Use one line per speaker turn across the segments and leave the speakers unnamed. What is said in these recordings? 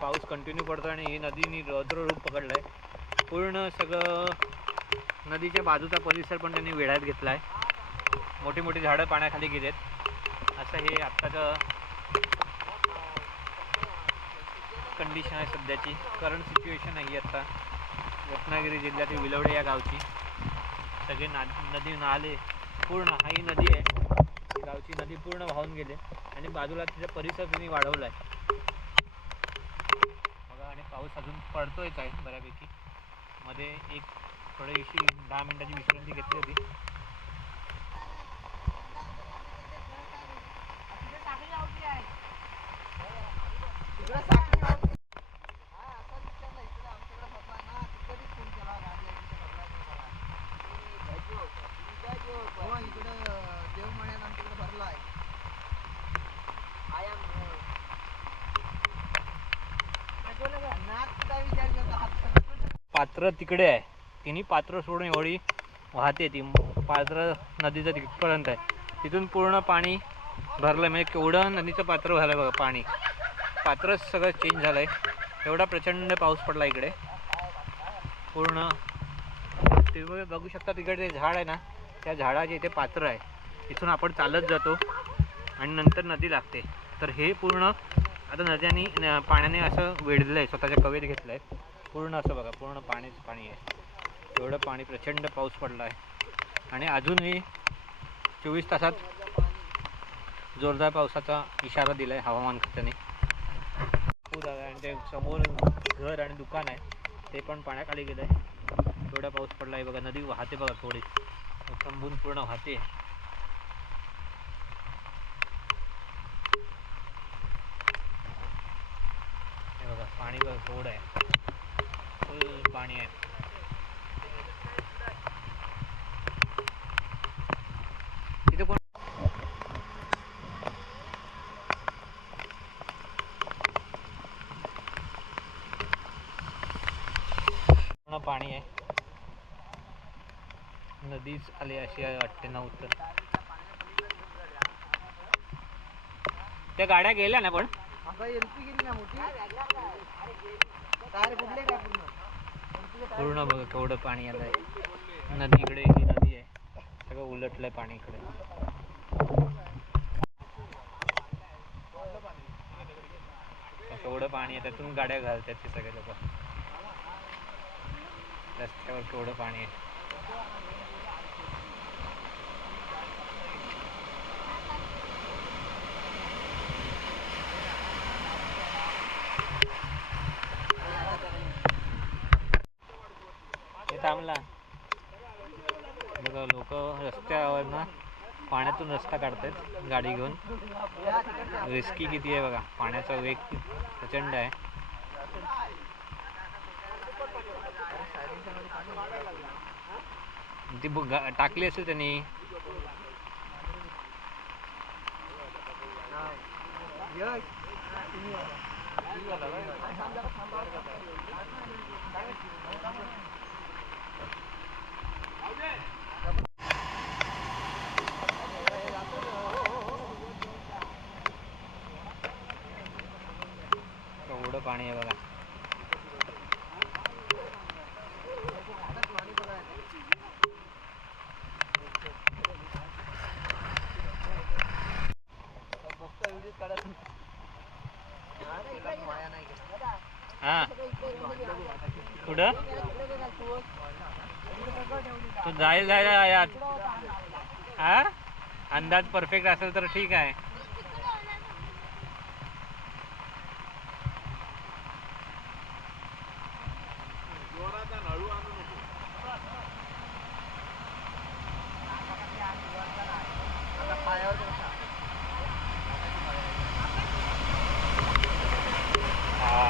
पाऊस कंटिन्यू पडतो आणि ही नदीनी रौद्र रूप पकडलं आहे पूर्ण सगळं नदीच्या बाजूचा परिसर पण त्यांनी वेढ्यात घेतला आहे मोठी मोठी झाडं पाण्याखाली गेलेत. असं हे आत्ताचं कंडिशन आहे सध्याची. करंट सिच्युएशन आहे ही आत्ता रत्नागिरी जिल्ह्यातील विलवडे या गावची. सगळे ना नदी नाले पूर्ण हा ही नदी आहे. गावची नदी पूर्ण वाहून गेले. आणि बाजूला तिचा परिसर त्यांनी वाढवला आहे अजून पडतोयच आहे बऱ्यापैकी. मध्ये एक थोडीशी दहा मिनिटाची विश्रांती घेतली होती. पात्र तिकडे आहे. तिन्ही पात्र सोडून एवढी वाहते ती. पात्र नदीचं तिथपर्यंत आहे. तिथून पूर्ण पाणी भरलं म्हणजे केवढं नदीचं पात्र झालं बघा पाणी. पात्रच सगळं चेंज झालं आहे एवढा प्रचंड पाऊस पडला इकडे. पूर्ण. तुम्ही बघू शकता तिकडे ते झाड आहे ना त्या झाडाचे इथे पात्र आहे. इथून आपण चालत जातो आणि नंतर नदी लागते. तर हे पूर्ण आता नद्यांनी न- पाण्याने असं वेढलेलं आहे स्वतःच्या कवेत घेतलं आहे पूर्ण असं बघा पूर्ण पाणीच पाणी आहे. एवढं पाणी प्रचंड पाऊस पडला आहे. आणि अजूनही चोवीस तासात जोरदार पावसाचा इशारा दिला आहे हवामान खात्याने. पूर आला आणि ते समोर घर आणि दुकान आहे ते पण पाण्याखाली गेलं आहे एवढा पाऊस पडला आहे बघा नदी वाहते बघा थोडी. थांबून पूर्ण वाहते. हे बघा पाणी बघा थोडं आहे. पाणी आहे तिथे कोण? पाणी आहे. नदीच आली अशी वाटते ना उत्तर त्या गाड्या गेल्या ना पण? आता एलपी गेली ना मोठी. पूर्ण? बघा केवढं पाणी आलंय. नदीकडे ही नदी आहे. सगळं उलटलंय पाणी इकडे केवढं पाणी आहे त्यातून गाड्या घालतात ते सगळे लोक. रस्त्यावर केवढं पाणी आहे. थांबला बघा लोक रस्त्यावर ना पाण्यातून रस्ता काढतात गाडी घेऊन. रिस्की किती आहे बघा पाण्याचा वेग प्रचंड आहे. ती बघ गा- टाकली असेल त्यांनी एवढं पाणी आहे बघा. हा. कुठं? तू जाईल जायला यात हा? अंदाज परफेक्ट असेल तर ठीक आहे. हा.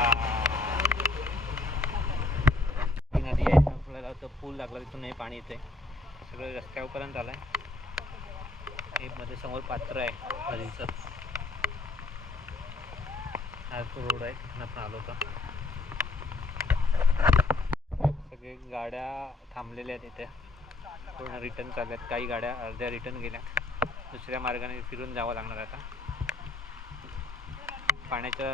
ही नदी आहे आपल्याला तो पूल लागला तिथून हे पाणी येते सगळं रस्त्यावरपर्यंत आलंय हे मध्ये समोर पात्र आहे नदीचं. हा तो रोड आहे तिथून आपण आलो होता सगळे गाड्या थांबलेल्या आहेत इथे. पूर्ण रिटर्न चालल्यात काही गाड्या अर्ध्या रिटर्न गेल्या. दुसऱ्या मार्गाने फिरून जावं लागणार आता. पाण्याच्या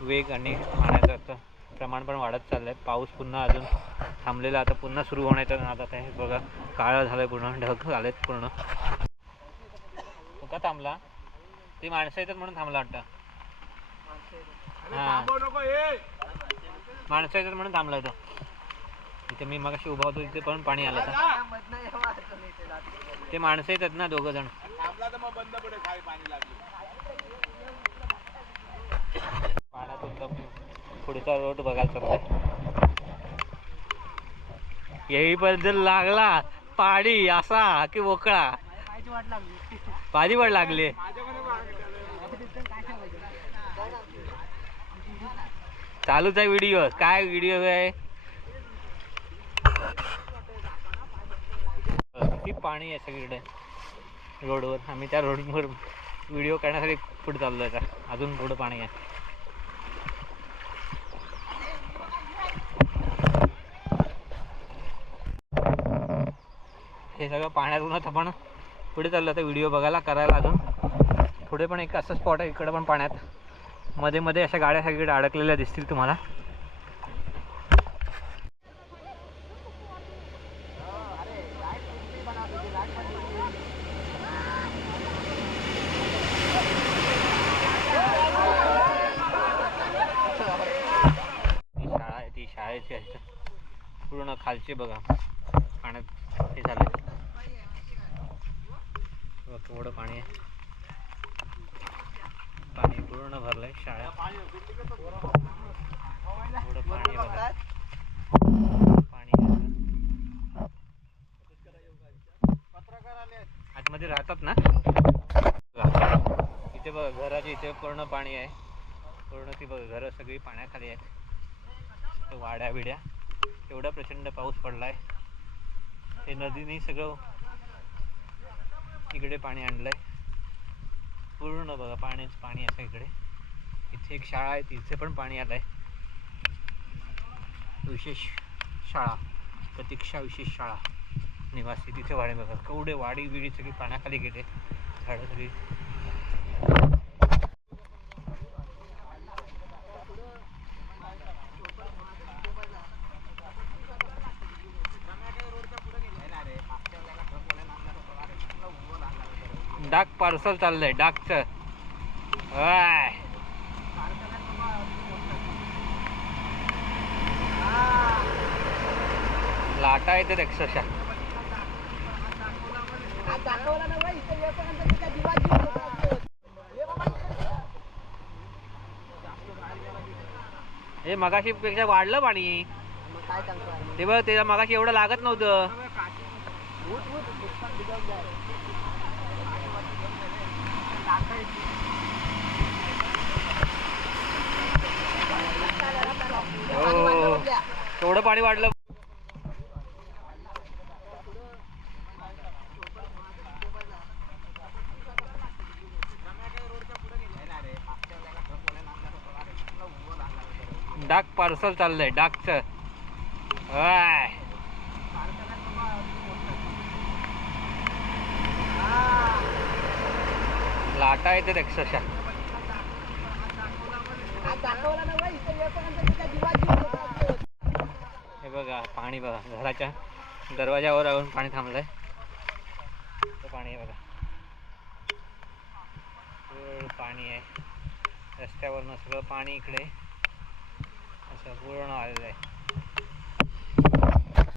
वेग आणि पाण्याचं प्रमाण पण वाढत चाललं आहे पाऊस पुन्हा अजून थांबलेला आता पुन्हा सुरू होण्याच्या नादात आहे. बघा काळं झालं पूर्ण. ढग झालेत पूर्ण. तो का थांबला. ती माणसं येतात म्हणून थांबला वाटतं. हां माणसं येतात म्हणून थांबला तो. इथे मी मगाशी उभा होतो तिथे पण पाणी आलं होतं. ते माणसं येतात ना दोघं जण. पुढचा रोड बघायला चाललाय लागला पाडी असा की वोकळा पाणी पण लागले. चालूच आहे व्हिडिओ काय व्हिडिओ आहे किती पाणी आहे सगळीकडे. रोडवर. आम्ही त्या रोडवर व्हिडिओ करण्यासाठी पुढे चाललो आता. अजून पुढं पाणी आहे. हे सगळं पाण्यातूनच आपण पुढे चाललो तर व्हिडिओ बघायला करायला अजून. पुढे पण एक असं स्पॉट आहे इकडं पण पाण्यात. मध्ये मध्ये अशा गाड्या सगळीकडे अडकलेल्या दिसतील तुम्हाला ती शाळा आहे ती शाळेची आहे पूर्ण बघा. पाण्यात हे झालं. बघ केवढं पाणी आहे. पाणी पूर्ण भरलंय शाळा थोडं पाणी आहे बघा. पाणी आतमध्ये राहतात ना? इथे बघा घराच्या इथे पूर्ण पाणी आहे. पूर्ण ती बघा घरं सगळी पाण्याखाली आहेत. वाड्या बिड्या. एवढा प्रचंड पाऊस पडलाय. ते नदीने सगळं इकडे पाणी आणलंय. पूर्ण बघा पाणीच पाणी असं इकडे इथे एक शाळा आहे तिथे पण पाणी आलंय. विशेष शाळा प्रतीक्षा विशेष शाळा. निवासी तिथे वाडे बघा. केवढे वाडी बिडी सगळी पाण्याखाली गेले. झाडं सगळी डाक पार्सल चाललंय डाकचं. वाय लाटा येते अक्षरशः. हे मगाशी पेक्षा वाढलं पाणी. ते बघ ते मगाशी एवढं लागत नव्हतं. हो. केवढं पाणी वाढलं. डाक पार्सल चाललंय डाकचं वाय लाटा येते अक्षरशः हे बघा पाणी बघा घराच्या दरवाजावर येऊन पाणी थांबलंय. पाणी आहे बघा. पाणी आहे. रस्त्यावरनं सगळं पाणी इकडे. असं पूर्ण आलेलं आहे.